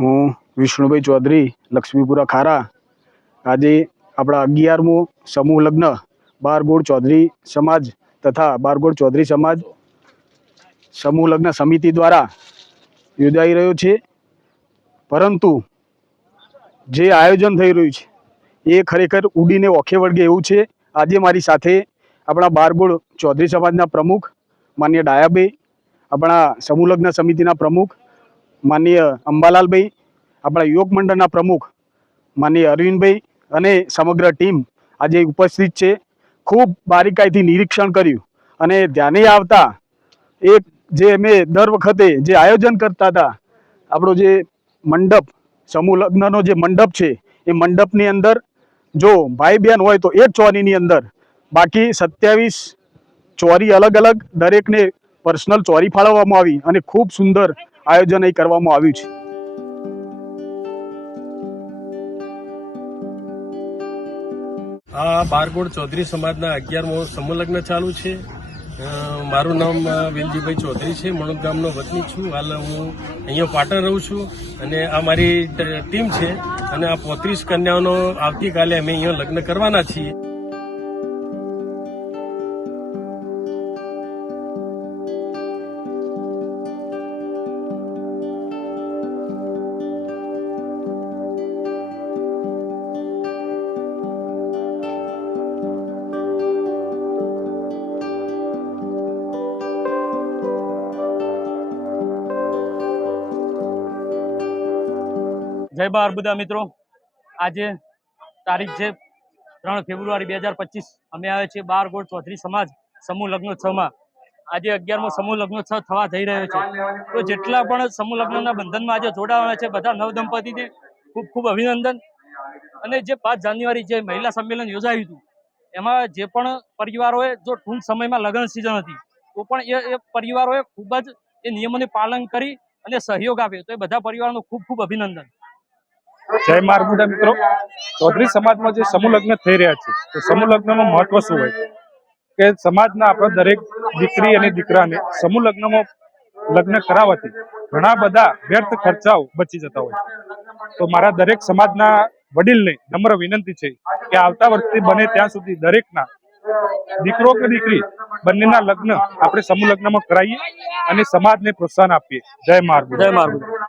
હું વિષ્ણુભાઈ ચૌધરી, લક્ષ્મીપુરા ખારા. આજે આપણા 11મો સમૂહ લગ્ન બારગોળ ચૌધરી સમાજ તથા બારગોળ ચૌધરી સમાજ સમૂહ લગ્ન સમિતિ દ્વારા યોજાઈ રહ્યો છે. પરંતુ જે આયોજન થઈ રહ્યું છે એ ખરેખર ઉડીને ઓખે વળગે એવું છે. આજે મારી સાથે આપણા બારગોળ ચૌધરી સમાજના પ્રમુખ માનનીય ડાયાભાઈ, આપણા સમૂહ લગ્ન સમિતિના પ્રમુખ માનનીય અંબાલાલભાઈ, આપણા યુવક મંડળના પ્રમુખ માનનીય અરવિંદભાઈ અને સમગ્ર ટીમ આજે ઉપસ્થિત છે. ખૂબ બારીકાઈથી નિરીક્ષણ કર્યું અને ધ્યાને આવતા એક જે અમે દર વખતે જે આયોજન કરતા હતા, આપણો જે મંડપ સમૂહ લગ્નનો જે મંડપ છે એ મંડપની અંદર જો ભાઈ બહેન હોય તો એક ચોરીની અંદર, બાકી 27 ચોરી અલગ અલગ દરેકને પર્સનલ ચોરી ફાળવવામાં આવી અને ખૂબ સુંદર આયોજન અહીં કરવામાં આવ્યું છે. આ બારગોળ ચૌધરી સમાજના 11મો સમૂહ લગ્ન ચાલુ છે. મારું નામ વેલજીભાઈ ચૌધરી છે. મણોદ ગામનો વતની છું. હાલ હું અહીંયા પાટણ રહું છું અને આ મારી ટીમ છે અને આ 35 કન્યાઓનો આવતીકાલે અમે અહીંયા લગ્ન કરવાના છીએ. જય બહાર બધા મિત્રો. આજે તારીખ છે 3 ફેબ્રુઆરી 2025. અમે આવ્યા છીએ બારગોળ ચૌધરી સમાજ સમૂહ લગ્નોત્સવમાં. આજે 11મો સમૂહ લગ્નોત્સવ થવા જઈ રહ્યો છે. તો જેટલા પણ સમૂહ લગ્નના બંધનમાં આજે જોડાવાના છે બધા નવદંપતિને ખૂબ ખૂબ અભિનંદન. અને જે 5 જાન્યુઆરી જે મહિલા સંમેલન યોજાયું હતું એમાં જે પણ પરિવારોએ જો ટૂંક સમયમાં લગ્ન સિઝન હતી તો પણ એ પરિવારોએ ખૂબ જ એ નિયમોનું પાલન કરી અને સહયોગ આપ્યો. તો એ બધા પરિવારોનું ખૂબ ખૂબ અભિનંદન. જય મારબુડા મિત્રો. ચૌધરી સમાજમાં જે સમૂહ લગ્ન થઈ રહ્યા છે તો સમૂહ લગ્નનું મહત્વ શું હોય કે સમાજના આપણા દરેક દીકરી અને દીકરાને સમૂહ લગ્નમાં લગ્ન કરાવવાથી ઘણા બધા વ્યર્થ ખર્ચાઓ બચી જતા હોય છે. તો મારા દરેક સમાજના વડીલને નમ્ર વિનંતી છે કે આવતા વર્ષથી બને ત્યાં સુધી દરેકના દીકરો કે દીકરી બંનેના લગ્ન આપણે સમૂહ લગ્નમાં કરાવીએ અને સમાજને પ્રોત્સાહન આપીએ. જય મારબુડા. જય મારબુડા.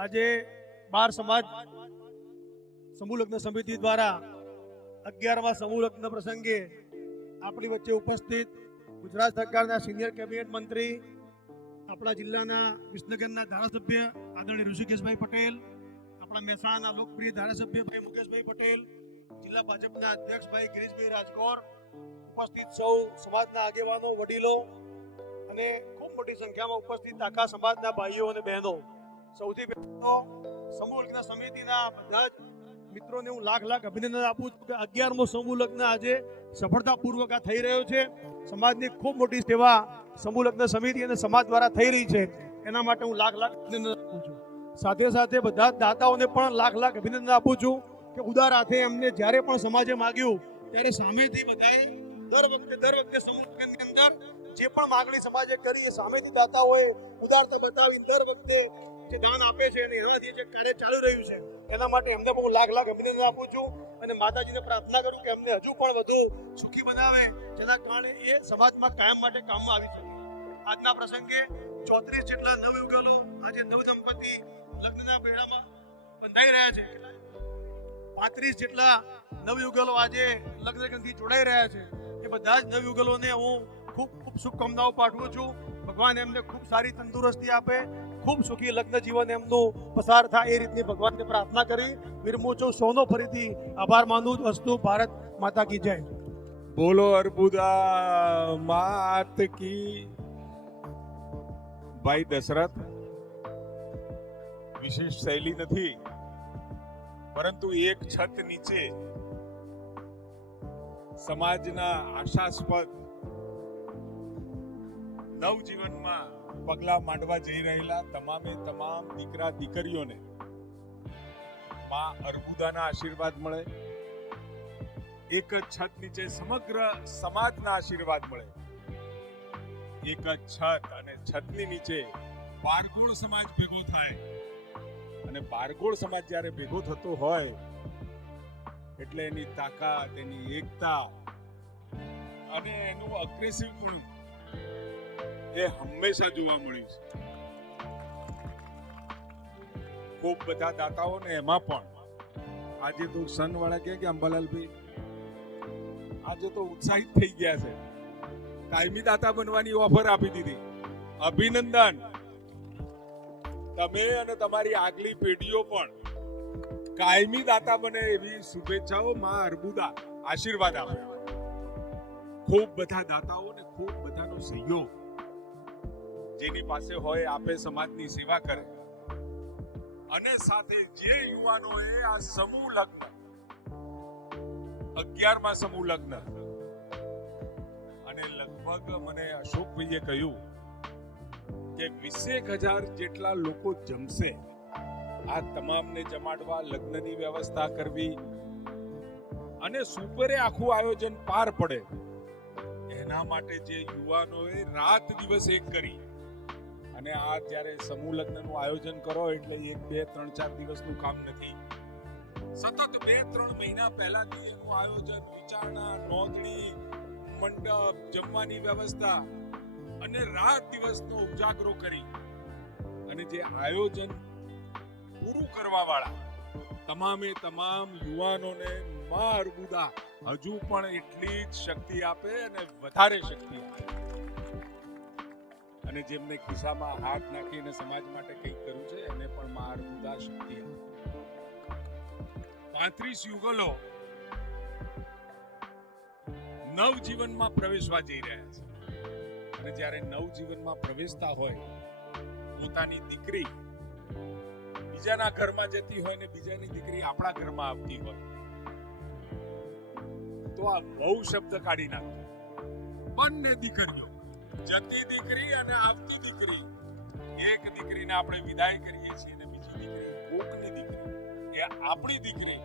આજે 12 સમાજ સમૂહ લગ્ન સમિતિ દ્વારા 11મા સમૂહ લગ્ન પ્રસંગે આપણી વચ્ચે ઉપસ્થિત ગુજરાત સરકારના સિનિયર કેબિનેટ મંત્રી, આપણા જિલ્લાના વિસનગરના ધારાસભ્ય આદરણીય ઋષિકેશભાઈ પટેલ, આપણા મહેસાણાના લોકપ્રિય ધારાસભ્ય ભાઈ મુકેશભાઈ પટેલ, જિલ્લા ભાજપના અધ્યક્ષ ભાઈ ગિરીશભાઈ રાજગોર, ઉપસ્થિત સૌ સમાજના આગેવાનો, વડીલો અને ખૂબ મોટી સંખ્યામાં ઉપસ્થિત આખા સમાજના ભાઈઓ અને બહેનો, સૌથી પહેલા તો સમૂહ લગ્ન સમિતિના બધા જ મિત્રોને હું લાખ અભિનંદન આપું છું કે 11મો સમૂહ લગ્ન આજે સફળતાપૂર્વક આ થઈ રહ્યો છે. સમાજની ખૂબ મોટી સેવા સમૂહ લગ્ન સમિતિ અને સમાજ દ્વારા થઈ રહી છે, એના માટે હું લાખ અભિનંદન આપું છું. સાથે સાથે બધા જ દાતાઓને પણ લાખ અભિનંદન આપું છું કે ઉદાર હાથે એમને જ્યારે પણ સમાજે માગ્યું ત્યારે સામેથી બધાએ દર વખતે સમૂહ લગ્નની અંદર જે પણ માગણી સમાજે કરી એ સામેથી દાતાઓએ ઉદારતા બતાવી દર વખતે જે દાન આપે છે અને એનાથી જે કાર્ય ચાલુ રહ્યું છે એના માટે એમને હું લાખ અભિનંદન આપું છું અને માતાજીને પ્રાર્થના કરું કે એમને હજુ પણ વધુ સુખી બનાવે, જેના કારણે એ સમાજમાં કાયમ માટે કામમાં આવી શકે. આજના પ્રસંગે 34 જેટલા નવયુગલો આજે નવદંપતિ લગ્નના બેડામાં બંધાઈ રહ્યા છે. 35 જેટલા નવયુગલો આજે લગ્નથી જોડાઈ રહ્યા છે. એ બધા જ નવયુગલોને હું ખૂબ શુભકામનાઓ પાઠવું છું. ભગવાન એમને ખૂબ સારી તંદુરસ્તી આપે, ખૂબ સુખી લગ્ન જીવન એમનું પસાર થાય એ રીતની ભગવાનને પ્રાર્થના કરી વિરમું છું. સૌનો ફરીથી આભાર માનું છું. અસ્તુ ભારત માતા કી જય. બોલો અર્બુદા માત કી. ભાઈ દશરથ, વિશેષ શૈલી નથી, પરંતુ એક છત નીચે સમાજના આશાસ્પદ નવજીવનમાં પગલા માંડવા જઈ રહેલા તમામે તમામ દીકરા દીકરીઓને માં અર્બુદાના આશીર્વાદ મળે, એક જ છત નીચે સમગ્ર સમાજના આશીર્વાદ મળે. એક જ છત અને છતની નીચે બારગોળ સમાજ ભેગો થાય અને બારગોળ સમાજ જ્યારે ભેગો થતો હોય એટલે એની તાકાત, એની એકતા અને એનું અગ્રેસિવ પણ એ હંમેશા જોવા મળ્યું છે. ખૂબ બધા દાતાઓને એમાં પણ આજે તો સનવાળા કે અંબાલાલભાઈ આજે તો ઉત્સાહિત થઈ ગયા છે, કાયમી દાતા બનવાની ઓફર આપી દીધી. અભિનંદન. તમે અને તમારી આગલી પેઢીઓ પણ કાયમી દાતા બને એવી શુભેચ્છાઓ માં અર્બુદા આશીર્વાદ આપે. ખૂબ બધા દાતાઓ ને ખૂબ બધાનો સહયોગ જેની પાસે હોય આપે સમાજની સેવા કરે. અને સાથે જે યુવાનોએ આ સમૂહ લગ્ન 11મા સમૂહ લગ્ન અને લગભગ મને અશોકભાઈએ કહ્યું કે 20,000 જેટલા લોકો જમશે. આ તમામને જમાડવા, લગ્નની વ્યવસ્થા કરવી અને સુપરે આખું આયોજન પાર પડે એના માટે જે યુવાનોએ રાત દિવસ એક કરી અને આ જ્યારે સમૂહ લગ્નનું આયોજન કરો એટલે 1, 2, 3, 4 દિવસનું કામ નથી. સતત 2-3 મહિના પહેલાથી એનું આયોજન, વિચારણા, નોંધણી, મંડપ, જમવાની વ્યવસ્થા અને રાત દિવસનો ઉજાગરો કરી અને જે આયોજન પૂરું કરવા વાળા તમામે તમામ યુવાનોને માં અર્બુદા હજુ પણ એટલી જ શક્તિ આપે અને વધારે શક્તિ આપે. અને જેમને ખિસ્સામાં હાથ નાખીને સમાજ માટે કંઈક કર્યું છે એને પણ માં અર્બુદા શક્તિ આપે. 35 યુગલો નવજીવનમાં પ્રવેશવા જઈ રહ્યા છે અને જ્યારે નવજીવનમાં પ્રવેશતા હોય પોતાની દીકરી બીજાના ઘરમાં જતી હોય ને બીજાની દીકરી આપણા ઘરમાં આવતી હોય તો આ બહુ શબ્દ કાઢી નાખો. બંને દીકરીઓ, જતી દીકરી અને આવતી દીકરી, એક દીકરીને આપણે વિદાય કરીએ છીએ અને બીજી દીકરી કોકની દીકરી એ આપણી દીકરી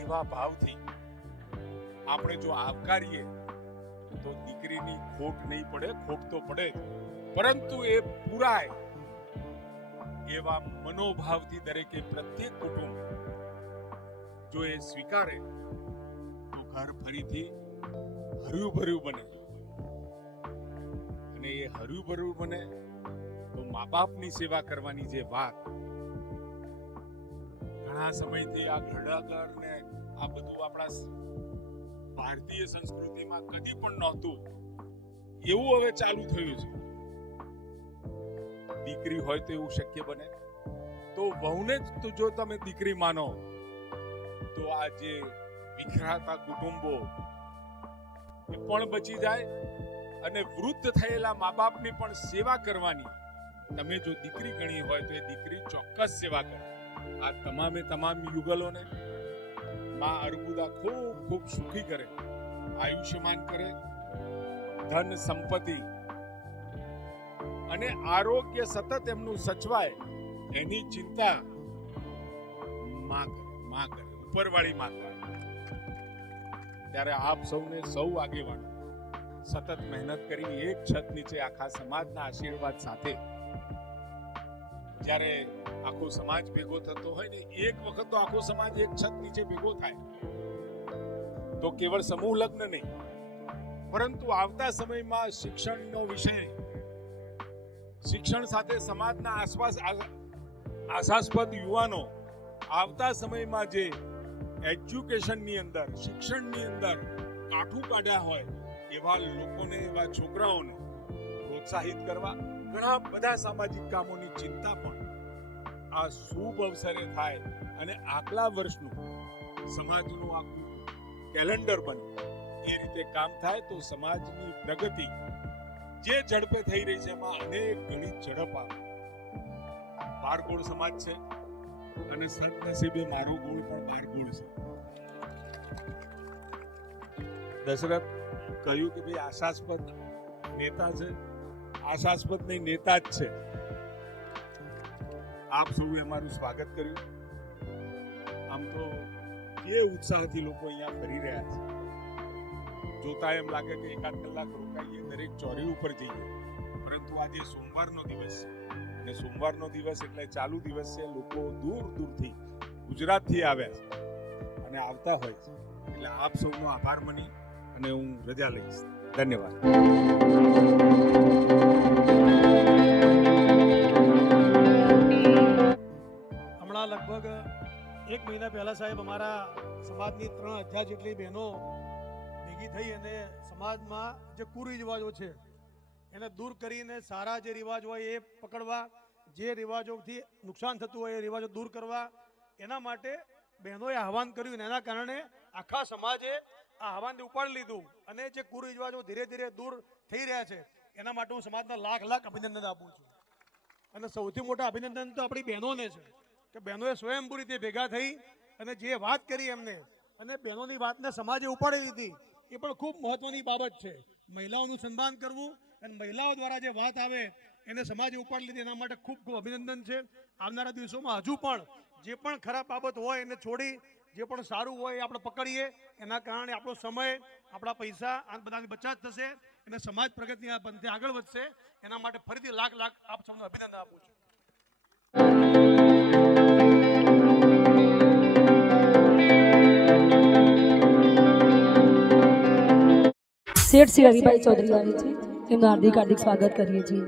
એવા ભાવથી આપણે જો આવકારીએ તો દીકરીની ખોટ નહીં પડે. ખોટ તો પડે જ, પરંતુ એ પુરાય એવા મનોભાવથી દરેકે પ્રત્યેક કુટુંબ જો એ સ્વીકારે તો ઘર ફરીથી હર્યું ભર્યું બને અને એ હર્યું ભર્યું બને તો મા બાપની સેવા કરવાની જે વાત ઘણા સમયથી આ ઘડાઘર ને આ બધું આપણા ભારતીય સંસ્કૃતિમાં કદી પણ નહોતું, એવું હવે ચાલુ થયું છે. દીકરી હોય તો એવું શક્ય બને? તો વહુને જ તો જો તમે દીકરી માનો તો આ જે વિખરાતા કુટુંબો એ પણ બચી જાય અને વૃદ્ધ થયેલા મા બાપની પણ સેવા કરવાની તમે જો દીકરી ગણી હોય તો એ દીકરી ચોક્કસ સેવા કરે. આ તમામે તમામ યુગલોને માં અર્બુદા ખૂબ ખૂબ સુખી કરે, આયુષ્યમાન કરે, ધન સંપત્તિ અને આરોગ્ય સતત એમનું સચવાય એની ચિંતા માં કરે, ઉપરવાળી માં કરે. ત્યારે આપ સૌને સૌ આગેવાનો સતત મહેનત કરી એક છત નીચે આખા સમાજના આશીર્વાદ સાથે જ્યારે આખો સમાજ ભેગો થતો હોય ને, એક વખત તો આખો સમાજ એક છત નીચે ભેગો થાય તો કેવળ સમૂહ લગ્ન નહીં, પરંતુ આવતા સમયમાં શિક્ષણનો વિષય, શિક્ષણ સાથે સમાજના આશાસ્પદ યુવાનો આવતા સમયમાં જે એજ્યુકેશનની અંદર, શિક્ષણની અંદર કાઠું કાઢ્યા હોય એવા લોકોને, એવા છોકરાઓને પ્રોત્સાહિત કરવા ઘણા બધા સામાજિક કામોની ચિંતા પણ આ શુભ અવસરે થાય અને આગલા વર્ષનું સમાજનું આખું કેલેન્ડર બને એ રીતે કામ થાય તો સમાજની પ્રગતિ જે ઝડપે થઈ રહી છે એમાં અનેક ઘણી ઝડપ આવે. બારગોળ સમાજ છે અને સદનસીબે મારો ગોળ પણ બારગોળ છે. દશરથ કહ્યું કે ભાઈ આશાસ્પદ નેતા છે, આશાસ્પદ નહીં નેતા જ છે. આપ સૌએ અમારું સ્વાગત કર્યું. આમ તો એ ઉત્સાહથી લોકો અહીંયા ફરી રહ્યા છે. જોતા એમ લાગે કે એકાદ કલાક રોકાઈએ, દરેક ચોરી ઉપર જઈએ, પરંતુ આજે સોમવારનો દિવસ છે અને સોમવારનો દિવસ એટલે ચાલુ દિવસ છે. લોકો દૂર દૂરથી ગુજરાતથી આવ્યા છે અને આવતા હોય છે. એટલે આપ સૌનો આભાર માની અને હું રજા લઈશ. ધન્યવાદ. હમણાં લગભગ 1 મહિના પહેલા સાહેબ અમારા સમાજની 3000 જેટલી બહેનો ભેગી થઈ અને સમાજમાં જે કુરિવાજો છે એને દૂર કરીને સારા જે રિવાજ હોય એ પકડવા, જે રિવાજોથી નુકસાન થતું હોય એ રિવાજો દૂર કરવા, એના માટે બહેનોએ આહવાન કર્યું. એના કારણે આખા સમાજે આ આહવાનને ઉપાડી લીધું અને જે કુરિવાજો ધીરે ધીરે દૂર થઈ રહ્યા છે એના માટે હું સમાજના લાખ લાખ અભિનંદન આપું છું. અને સૌથી મોટા અભિનંદન તો આપણી બહેનોને છે કે બહેનોએ સ્વયંભૂ રીતે ભેગા થઈ અને જે વાત કરી એમને, અને બહેનોની વાતને સમાજે ઉપાડી લીધી, એ પણ ખૂબ મહત્વની બાબત છે. મહિલાઓનું સન્માન કરવું અને મહિલાઓ દ્વારા જે વાત આવે એને સમાજે ઉપાડી લીધી, એના માટે ખૂબ ખૂબ અભિનંદન છે. આવનારા દિવસોમાં હજુ પણ જે પણ ખરાબ બાબત હોય એને છોડી જે પણ સારું હોય એ આપણે પકડીએ. એના કારણે આપણો સમય, આપણા પૈસા આ બધાની બચત થશે અને સમાજ પ્રગતિના પંથે આગળ વધશે. એના માટે ફરીથી લાખ લાખ આપ સૌને અભિનંદન આપું છું. શેઠ શ્રી રવિભાઈ ચૌધરી આવે છે, એમનું હાર્દિક હાર્દિક સ્વાગત કરીએ છીએ.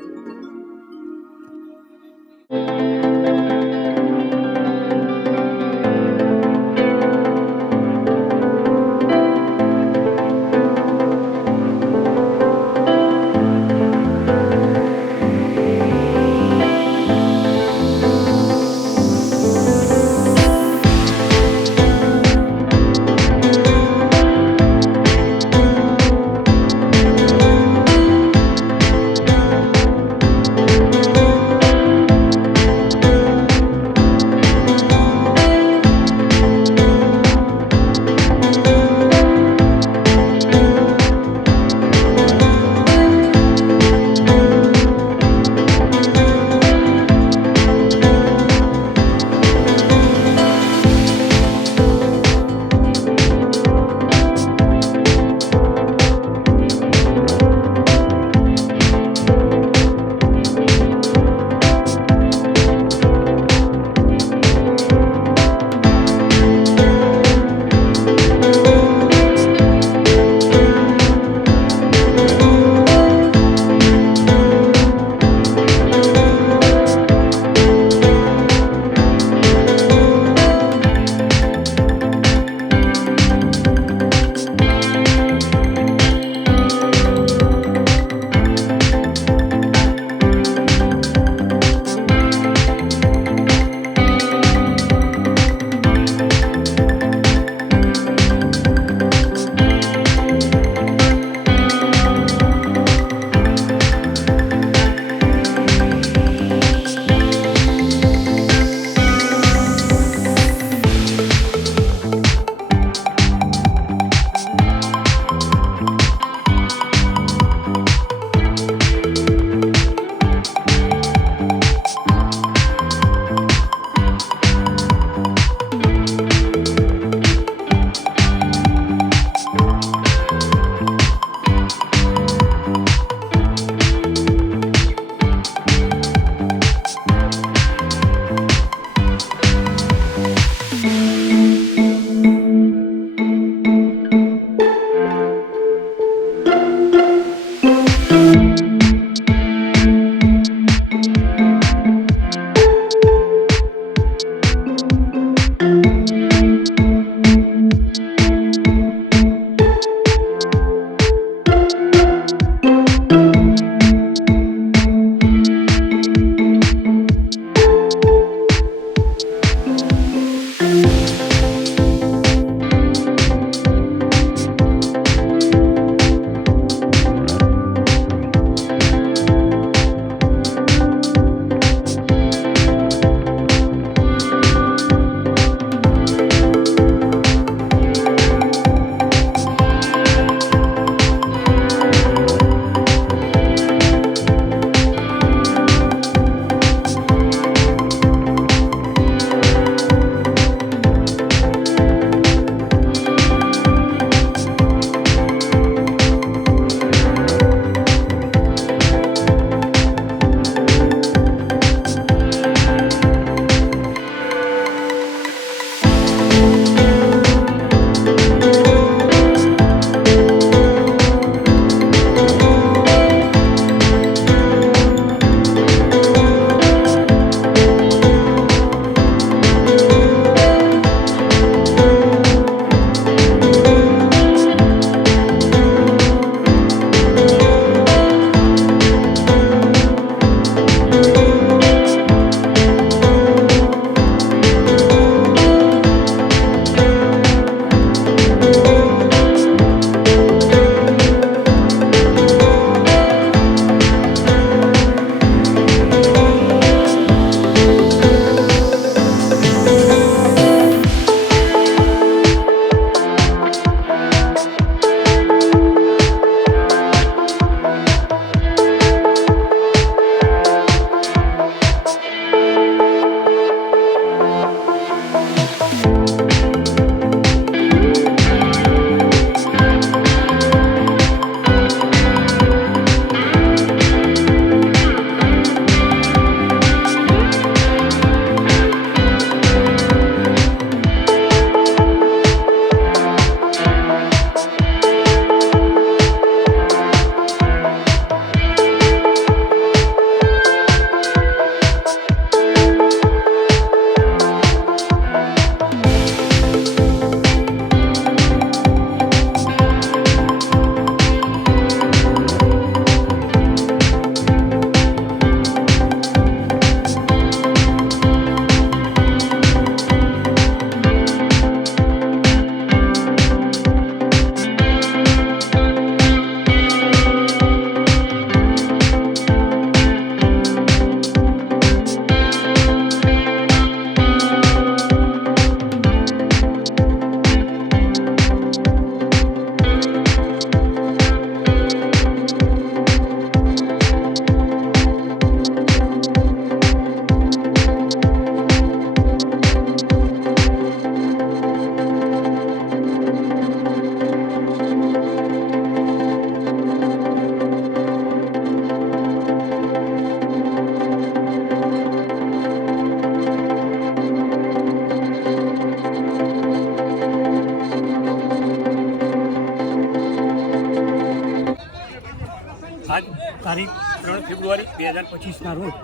તારીખ 3 ફેબ્રુઆરી 2025ના રોજ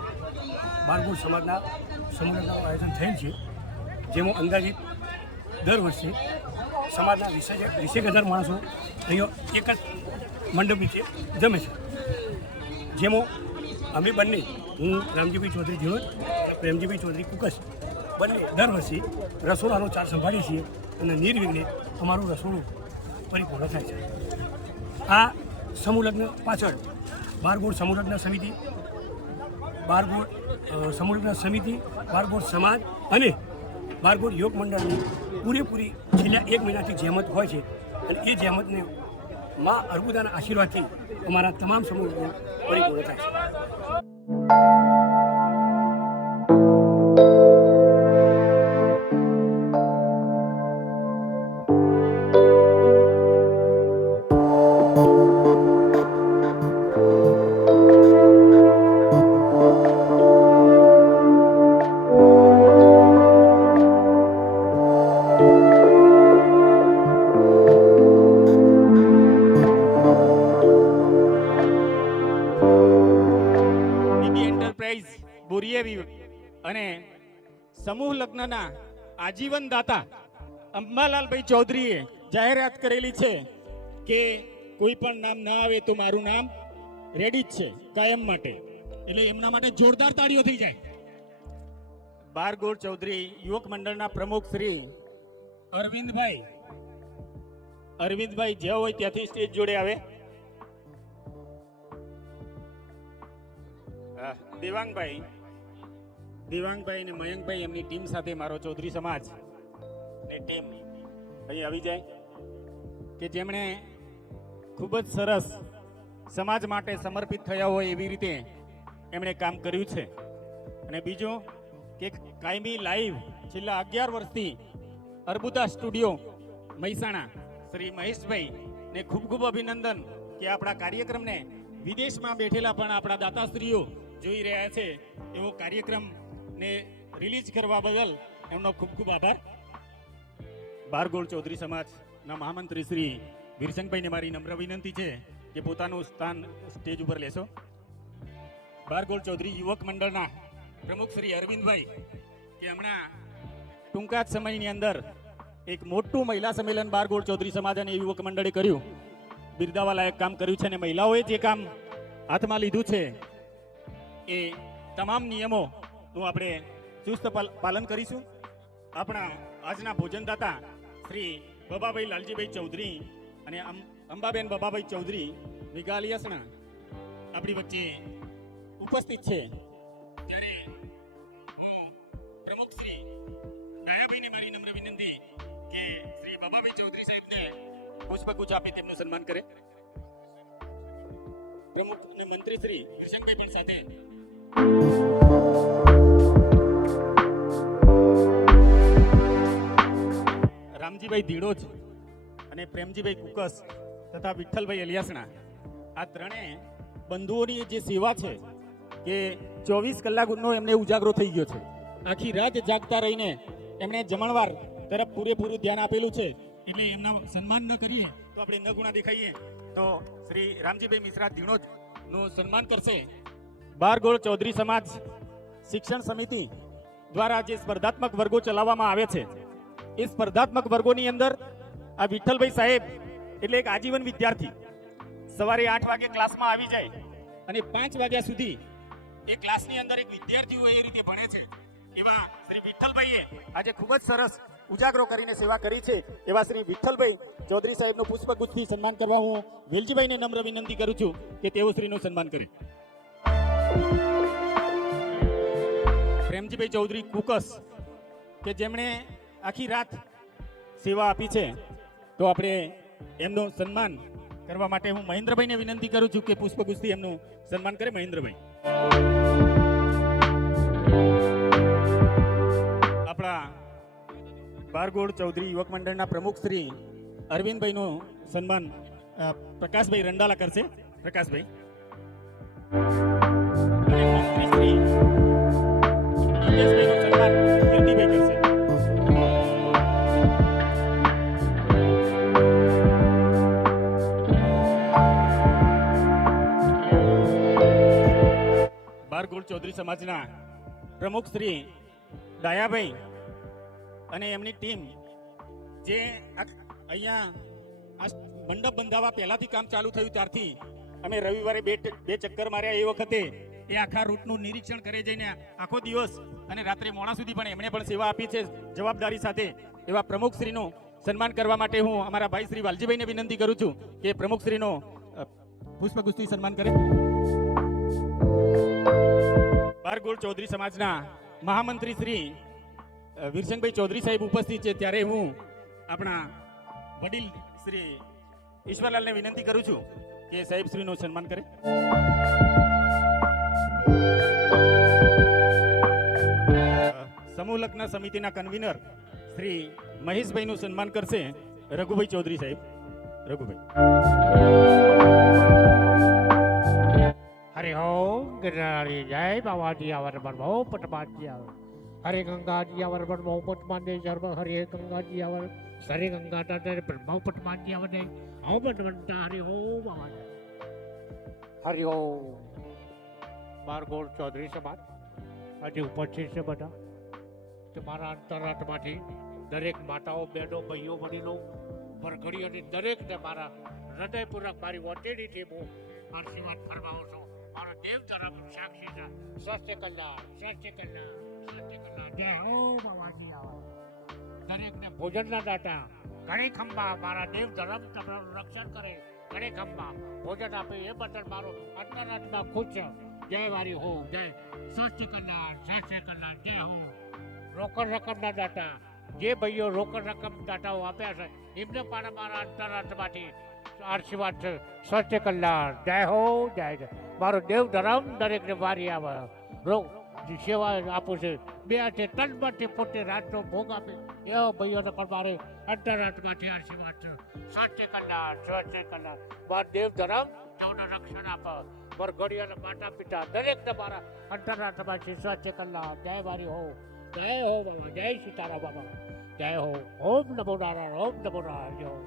બારગોળ સમાજના સમૂહનું આયોજન થયેલ છે, જેમાં અંદાજિત દર વર્ષે સમાજના 20,000 માણસો અહીંયા એક જ મંડપ નીચે જમે છે. જેમાં અમે બંને, હું રામજીભાઈ ચૌધરી જીણોદ, પ્રેમજીભાઈ ચૌધરી કુકસ, બંને દર વર્ષે રસોડાનો ચાર્જ સંભાળીએ છીએ અને નિર્વિઘ્ને અમારું રસોડું પરિપૂર્ણ થાય છે. આ સમૂહ લગ્ન પાછળ બારગોળ સમૂહ લગ્ન સમિતિ, બારગોળ સમૂહ લગ્ન સમિતિ, બારગોળ સમાજ અને બારગોળ યોગ મંડળની પૂરેપૂરી છેલ્લા 1 મહિનાથી જહેમત હોય છે અને એ જહેમતને મા અર્બુદાના આશીર્વાદથી અમારા તમામ સમૂહ લગ્ન પરિપૂર્ણ થાય છે. એન્ટરપ્રાઇઝ બોરીએવી અને સમૂહ લગ્નના આજીવન દાતા અંબાલાલભાઈ ચૌધરીએ જાહેરાત કરેલી છે કે કોઈ પણ નામ ના આવે તો મારું નામ રેડી જ છે કાયમ માટે. એટલે એમના માટે જોરદાર તાળીઓ થઈ જાય. બારગોળ ચૌધરી યુવક મંડળના પ્રમુખ શ્રી અરવિંદભાઈ જે હોય ત્યાંથી સ્ટેજ જોડે આવે. દેવાંગભાઈ અને મયંકભાઈ એમની ટીમ સાથે મારો ચૌધરી સમાજ ને ટીમ અહીં આવી જાય કે જેમણે ખૂબ જ સરસ સમાજ માટે સમર્પિત થયા હોય એવી રીતે એમણે કામ કર્યું છે. અને બીજું કે કાયમી લાઈવ છેલ્લા 11 વર્ષથી અર્બુદા સ્ટુડિયો મહેસાણા શ્રી મહેશભાઈ ને ખૂબ ખૂબ અભિનંદન કે આપણા કાર્યક્રમને વિદેશમાં બેઠેલા પણ આપણા દાતાશ્રીઓ જોઈ રહ્યા છે. એવો કાર્યક્રમને રિલીઝ કરવા બદલ એમનો ખૂબ ખૂબ આભાર. બારગોળ ચૌધરી સમાજના મહામંત્રી શ્રી વીરસંગભાઈને મારી નમ્ર વિનંતી છે કે પોતાનું સ્થાન સ્ટેજ ઉપર લેશો. બારગોળ ચૌધરી યુવક મંડળના પ્રમુખ શ્રી અરવિંદભાઈ કે હમણાં ટૂંકા જ સમયની અંદર એક મોટું મહિલા સંમેલન બારગોળ ચૌધરી સમાજ અને યુવક મંડળે કર્યું. બિરદાવા લાયક કામ કર્યું છે અને મહિલાઓએ જે કામ હાથમાં લીધું છે એ તમામ નિયમોનું આપણે ચુસ્ત પાલન કરીશું. આપણા આજના ભોજનદાતા શ્રી બબાભાઈ લાલજીભાઈ ચૌધરી અને અંબાબેન બબાભાઈ ચૌધરી વિગાલિયાસના આપણી વચ્ચે ઉપસ્થિત છે. ત્યારે હું પ્રમુખ શ્રી નાયાભાઈને મારી નમ્ર વિનંતી કે શ્રી બબાભાઈ ચૌધરી સાહેબને પુષ્પગુચ્છ આપી તેમનું સન્માન કરે. પ્રમુખ અને મંત્રી શ્રી વીરસંગભાઈ પણ સાથે. રામજીભાઈ ધીડોજ અને પ્રેમજીભાઈ કુકસ તથા વિઠ્ઠલભાઈ અલિયાસણા આ ત્રણેય બંધુઓની જે સેવા છે કે 24 કલાકનો એમને ઉજાગરો થઈ ગયો છે. આખી રાત જાગતા રહીને એમણે જમણવાર તરફ પૂરેપૂરું ધ્યાન આપેલું છે. એટલે એમના સન્માન ન કરીએ તો આપણે ન ગુણા દેખાઈએ. તો શ્રી રામજીભાઈ મિશ્રા ધીણોજનું સન્માન કરશે. બારગોળ ચૌધરી સમાજ શિક્ષણ સમિતિ દ્વારા જે સ્પર્ધાત્મક વર્ગો ચલાવવામાં આવે છે એ સ્પર્ધાત્મક વર્ગોની અંદર આ વિઠ્ઠલભાઈ સાહેબ એટલે એક આજીવન વિદ્યાર્થી સવારે 8 વાગે ક્લાસમાં આવી જાય અને 5 વાગ્યા સુધી એ ક્લાસની અંદર એક વિદ્યાર્થી હોય એ રીતે ભણે છે. એવા શ્રી વિઠ્ઠલભાઈએ આજે ખૂબ જ સરસ ઉજાગરો કરીને સેવા કરી છે. એવા શ્રી વિઠ્ઠલભાઈ ચૌધરી સાહેબનું પુષ્પગુચ્છથી સન્માન કરવા હું વેલજીભાઈને નમ્ર વિનંતી કરું છું કે તેઓ શ્રીનું સન્માન કરે. પ્રેમજીભાઈ ચૌધરી કુકસ કે જેમણે આખી રાત સેવા આપી છે, તો આપણે એમનું સન્માન કરવા માટે હું મહેન્દ્રભાઈને વિનંતી કરું છું કે પુષ્પગુચ્છથી એમનું સન્માન કરે. મહેન્દ્રભાઈ આપણા બારગોળ ચૌધરી યુવક મંડળના પ્રમુખ શ્રી અરવિંદભાઈનું સન્માન પ્રકાશભાઈ રંડાલા કરશે. પ્રકાશભાઈ અને મંત્રી શ્રી હિતેશભાઈનું સન્માન કીર્તિભાઈ કરશે. ચૌધરી સમાજના પ્રમુખ શ્રી ડાયાભાઈ અને એમની ટીમ જે અહીંયા આ મંડપ બંધાવા પહેલાથી કામ ચાલુ થયું ત્યારથી અમે રવિવારે બે ચક્કર માર્યા એ વખતે એ આખા રૂટનું નિરીક્ષણ કરે જઈને આખો દિવસ અને રાત્રે મોડા સુધી પણ એમણે પણ સેવા આપી છે જવાબદારી સાથે. એવા પ્રમુખશ્રીનું સન્માન કરવા માટે હું અમારા ભાઈ શ્રી વાલજીભાઈને વિનંતી કરું છું કે પ્રમુખશ્રીનો પુષ્પગુચ્છથી સન્માન કરે. બારગોળ ચૌધરી સમાજના મહામંત્રી શ્રી વીરસંગભાઈ ચૌધરી સાહેબ ઉપસ્થિત છે, ત્યારે હું આપણા વડીલ શ્રી ઈશ્વરલાલને વિનંતી કરું છું કે સાહેબ શ્રીનું સન્માન કરે. સમૂહ લગ્ન સમિતિના કન્વીનર શ્રી મહેશભાઈનું સન્માન કરશે રઘુભાઈ ચૌધરી સાહેબ. રઘુભાઈ. હરે ઓમ ગિરનારી જય બાવાજી આવર બનવો પટમાજી આવર હરે ગંગાજી આવર બનવો પટમાને જર્મ હરે ગંગાજી આવર સરે ગંગા તારે બ્રહ્મો પટમાજી આવર જય આવ બનવંતા હરે ઓમ બાવાજી હરે ઓમ બારગોળ ચૌધરી સમાજ આજે ઉપસ્થિત છે બધા. તમારા અંતરાત્માથી દરેક માતાઓ બહેનો ભાઈઓ વડીલો વરઘડીઓની દરેકને મારા હૃદયપૂર્વક મારી વટેડીથી હું આશીર્વાદ ફરમાવું છું. મારો દેવ ધર્મ સાક્ષી છે. સ્વસ્થ કલ્યાણ સ્વસ્થ કલ્યાણ સ્વસ્થ કલ્યાણ જય હો બાવાજી આવા દરેકને ભોજનના દાતા ઘણી ખંભા મારા દેવ ધર્મ તમારું રક્ષણ કરે. ઘણી ખંભા ભોજન આપે એ બદલ મારો અંતરાત્મા ખુશ છે. જય વારી હો જય સ્વસ્થ કલ્યાણ સ્વસ્થ કલ્યાણ જય હો. રોકડ રકમના દાતા જે ભાઈઓ રોકડ રકમ દાતાઓ આપ્યા છે એમને પણ મારા અંતરાત્માથી આશીર્વાદ છે. સ્વસ્થ કલ્યાણ જય હો જય જય. મારો દેવ ધર્મ દરેકને વારી આવે સેવા આપું છું. બે હાથે તનમાંથી પોતે રાતનો ભોગ આપે એવા ભાઈઓને પણ મારે અંતરાત્માથી આશીર્વાદ છે. સ્વસ્થ કલ્યાણ સ્વસ્થ કલ્યાણ. મારા દેવ ધર્મ સૌને રક્ષણ આપે. મારા ઘડિયાળના માતા પિતા દરેકને મારા અંતરાત્માથી સ્વસ્થ કલ્યાણ જય વારી હો જય હો બાબા જય સીતારામ બાબા જય હો. ઓમ નમો નારાયણ ઓમ નમો નારાયણ.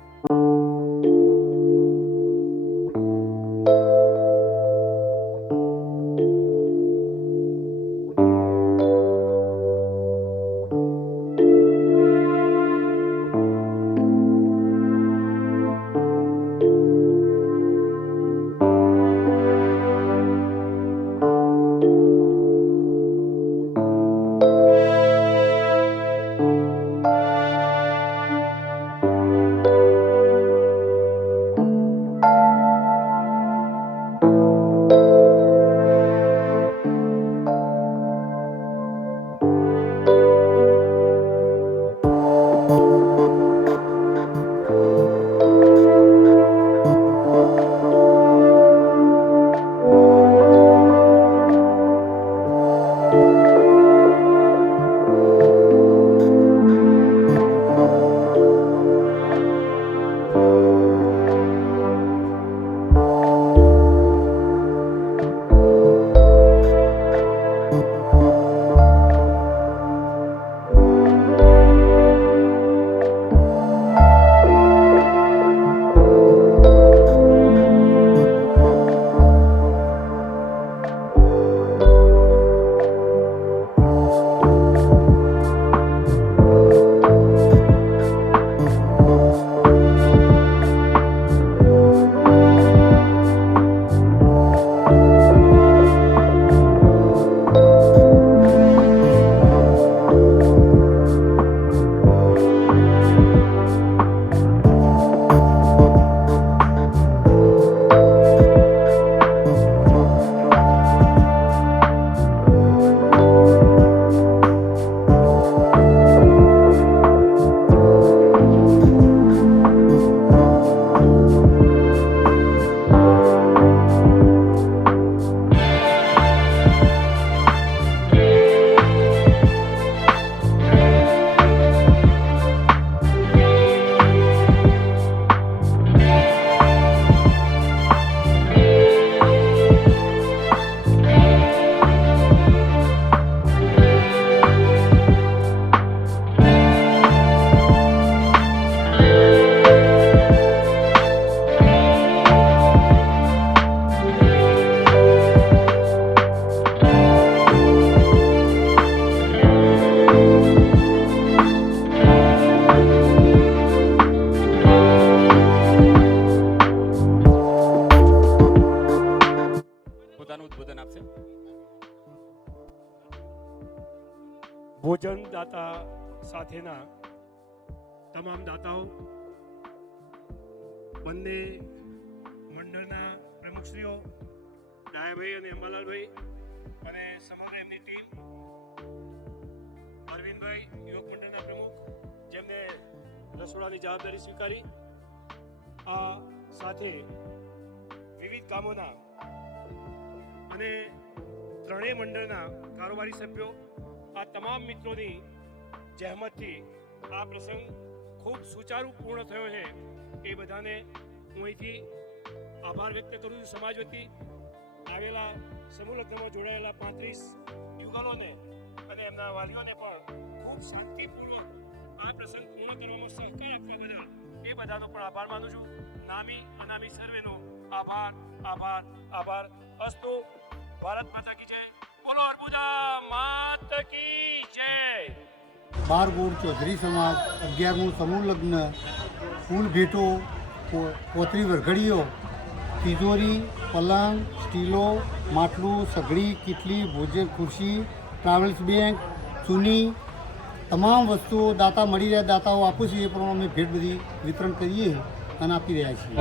સાથેના તમામ દાતાઓ, બંને મંડળના પ્રમુખશ્રીઓ ડાયાભાઈ અને અંબાલાલભાઈ અને સમગ્ર એમની ટીમ, અરવિંદભાઈ યુવક મંડળના પ્રમુખ, જેમને રસોડાની જવાબદારી સ્વીકારી, આ સાથે વિવિધ કામોના અને ત્રણેય મંડળના કારોબારી સભ્યો, આ તમામ મિત્રોની જહેમતથી આ પ્રસંગ ખૂબ સુચારુ પૂર્ણ થયો છે. એ બધાને હું અહીંથી આભાર વ્યક્ત કરું છું. સમાજ વતી આવેલા સમૂહ લગ્નમાં જોડાયેલા 35 યુગલોને અને એમના વાલીઓને પણ ખૂબ શાંતિપૂર્વક આ પ્રસંગ પૂર્ણ કરવામાં સહકાર આપવા બદલ એ બધાનો પણ આભાર માનું છું. નામી અનામી સર્વેનો આભાર આભાર આભાર. અસ્તુ. ભારત માતા કી જય. બોલો અર્બુદા માત કી જય. બારગોળ ચૌધરી સમાજ 11મું સમૂહ લગ્ન. ફૂલ ભેટો, પોતરી વરઘડીઓ, તિજોરી, પલંગ, સ્ટીલો, માટલું, સઘડી, કીટલી, ભોજન ખુરશી, ટ્રાવેલ્સ બેંક, ચૂની, તમામ વસ્તુઓ દાતા મળી રહ્યા દાતાઓ આપું છું એ પ્રમાણે અમે ભેટ બધી વિતરણ કરીએ અને આપી રહ્યા છીએ.